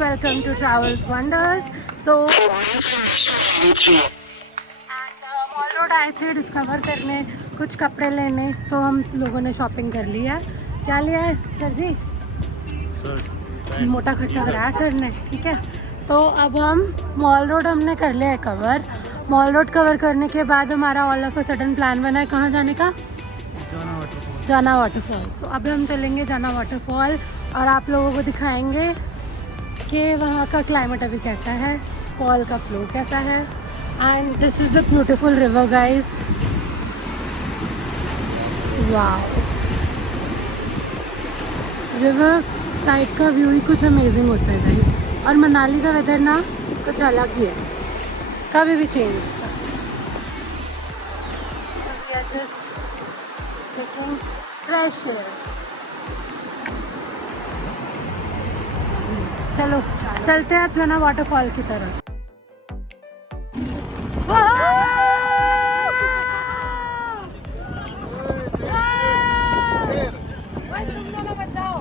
welcome to Travels Wonders. So mall road आए थे discover करने, कुछ कपड़े लेने, तो हम लोगों ने शॉपिंग कर लिया है। क्या लिया है सर जी? मोटा खर्चा कराया सर ने, ठीक है। तो अब हम मॉल रोड हमने कर लिया है कवर। मॉल रोड कवर करने के बाद हमारा all of a sudden plan बना है कहाँ जाने का? जाना वाटरफॉल। सो अभी हम चलेंगे जाना वाटरफॉल और आप लोगों को दिखाएंगे कि वहाँ का क्लाइमेट अभी कैसा है, फॉल का फ्लो कैसा है। And this is the beautiful river guys, wow. River side का व्यू ही कुछ अमेजिंग होता है गाइस। और मनाली का वेदर ना कुछ अलग ही है, कभी भी चेंज हो जाए। We are just taking fresh air. चलो चलते हैं अब जाना वाटरफॉल की तरफ। तुम दोनों बचाओ।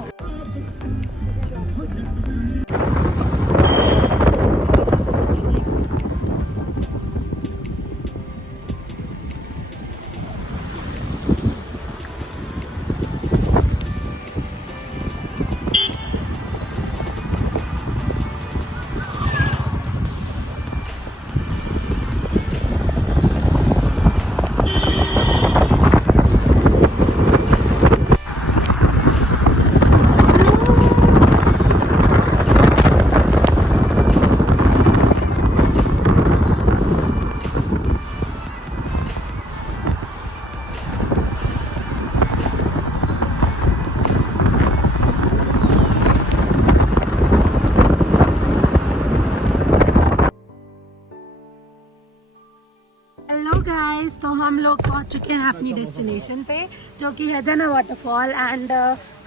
हेलो गाइस, तो हम लोग पहुंच चुके हैं अपनी डेस्टिनेशन पे जो कि है जाना वाटरफॉल। एंड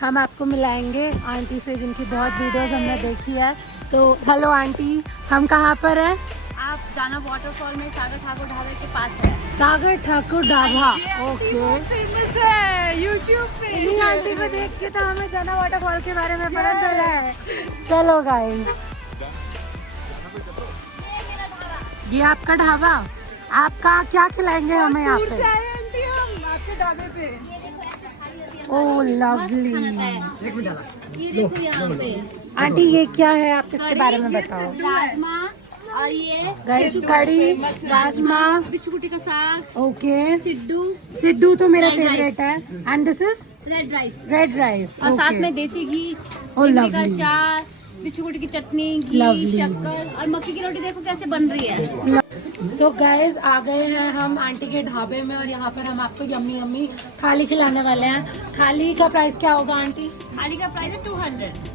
हम आपको मिलाएंगे आंटी से जिनकी बहुत वीडियोस हमने देखी है। सो हेलो आंटी, हम कहाँ पर हैं? आप जाना वाटरफॉल में सागर ठाकुर ढाबे के पास है। सागर ठाकुर ढाबा, ओके। फेमस है यूट्यूब पे। इन्हीं आंटी को देख के तो हमें जाना वाटरफॉल के बारे में पता चला है। चलो गाइस, ये आपका ढाबा, आपका क्या खिलाएंगे हमें यहाँ पे? आपके ढाबे पे। ओह लवली। ये देखो यहाँ पे आंटी ये क्या है, आप इसके बारे में बताओ। राजमा और ये गाइस कड़ी, राजमा, बिचकुटी का साग, ओके। सिड्डू, सिड्डू तो मेरा Red फेवरेट है। And this is red rice red rice, और साथ में देसी घी, Oh, इमली का lovely. अचार, बिचकुटी की चटनी, घी, Lovely. शक्कर और मक्की की रोटी। देखो कैसे बन रही है। सो गाइस आ गए हैं हम आंटी के ढाबे में और यहाँ पर हम आपको यम्मी यम्मी थाली खिलाने वाले हैं। थाली का प्राइस क्या होगा आंटी? थाली का प्राइस है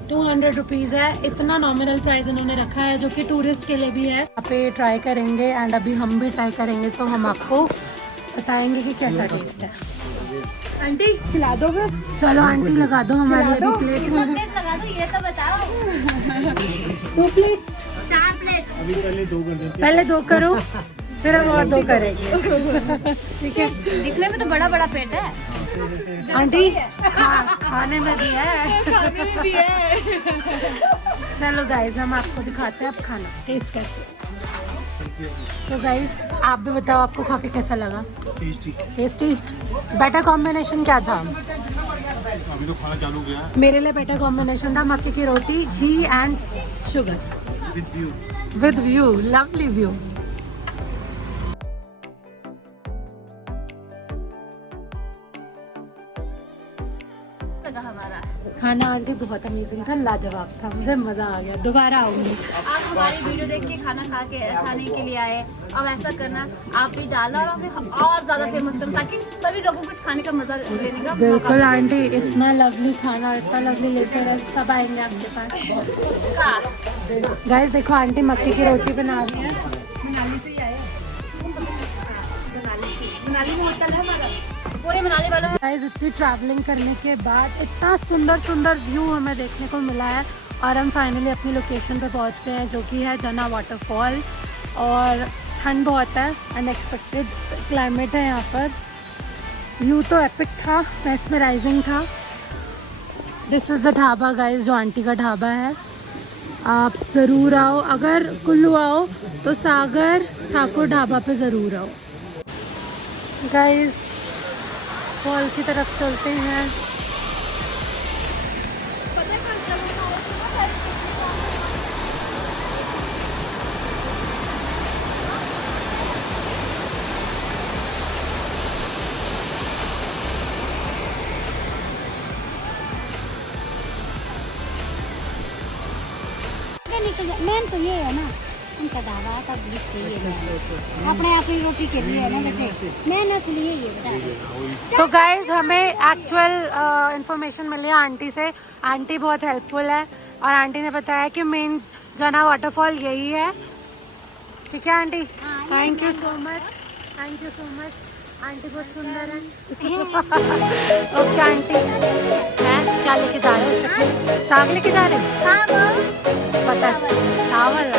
200 रुपीज़ है। इतना नॉमिनल प्राइस उन्होंने रखा है जो कि टूरिस्ट के लिए भी है। यहाँ पे ट्राई करेंगे एंड अभी हम भी ट्राई करेंगे, तो हम आपको बताएंगे कि कैसा टेस्ट है। आंटी खिला दोगे? चलो आंटी लगा दो हमारे लिए भी प्लेट में। प्लेट लगा दो, ये तो बताओ। 2 प्लेट, 4 प्लेट। पहले 2 करो फिर हम और 2 करेंगे, ठीक है। दिखने में तो बड़ा बड़ा पेट है आंटी खाने में भी है। चलो गाइस हम आपको दिखाते हैं अब खाना टेस्ट करके। तो गाइस आप भी बताओ आपको खा के कैसा लगा? टेस्टी। बेटर कॉम्बिनेशन क्या था? अभी तो खाना चालू किया। मेरे लिए बेटर कॉम्बिनेशन था मक्के की रोटी, ghee and sugar with view, lovely view. लगा हमारा। खाना आंटी बहुत अमेजिंग था, लाजवाब था, मुझे मज़ा आ गया, दोबारा आऊँगी। आप हमारी वीडियो देख के खाना खाने के लिए आए, अब ऐसा करना आप भी डाला और हमें और ज्यादा फेमस करना ताकि सभी लोगों को इस खाने का मजा लेने का बिल्कुल आंटी, इतना लवली खाना, इतना लवली लेकर सब आएंगे आपके पास। गाइस देखो आंटी मक्के की रोटी बना रही है। मनाली से ही आए, मनाली में होटल है हमारा, पूरे मनाली वालों में। गाइस इतनी ट्रैवलिंग करने के बाद इतना सुंदर सुंदर व्यू हमें देखने को मिला है और हम फाइनली अपनी लोकेशन पे पहुंच गए हैं जो कि है जाना वाटरफॉल। और ठंड बहुत है, अनएक्सपेक्टेड क्लाइमेट है यहाँ पर। व्यू तो एपिक था, मेस्मराइजिंग था। This is the dhaba guys, जो आंटी का ढाबा है। आप ज़रूर आओ। अगर कुल्लू आओ तो सागर ठाकुर ढाबा पे ज़रूर आओ। गाइस फॉल की तरफ चलते हैं। मेन तो ये है ना उनका ढाबा तब दिखते ही है अपने आप ही रोटी के लिए है ना बेटे मेन असली यही है बेटा। तो गाइज हमें एक्चुअल इंफॉर्मेशन मिली आंटी से। आंटी बहुत हेल्पफुल है और आंटी ने बताया कि मेन जना वाटरफॉल यही है। ठीक है aunty, thank you so much, thank you so much. Aunty बहुत सुंदर है। ओके आंटी, है क्या लेके जा रहे हो? चटनी साग लेके जा रहे हो? पता चावल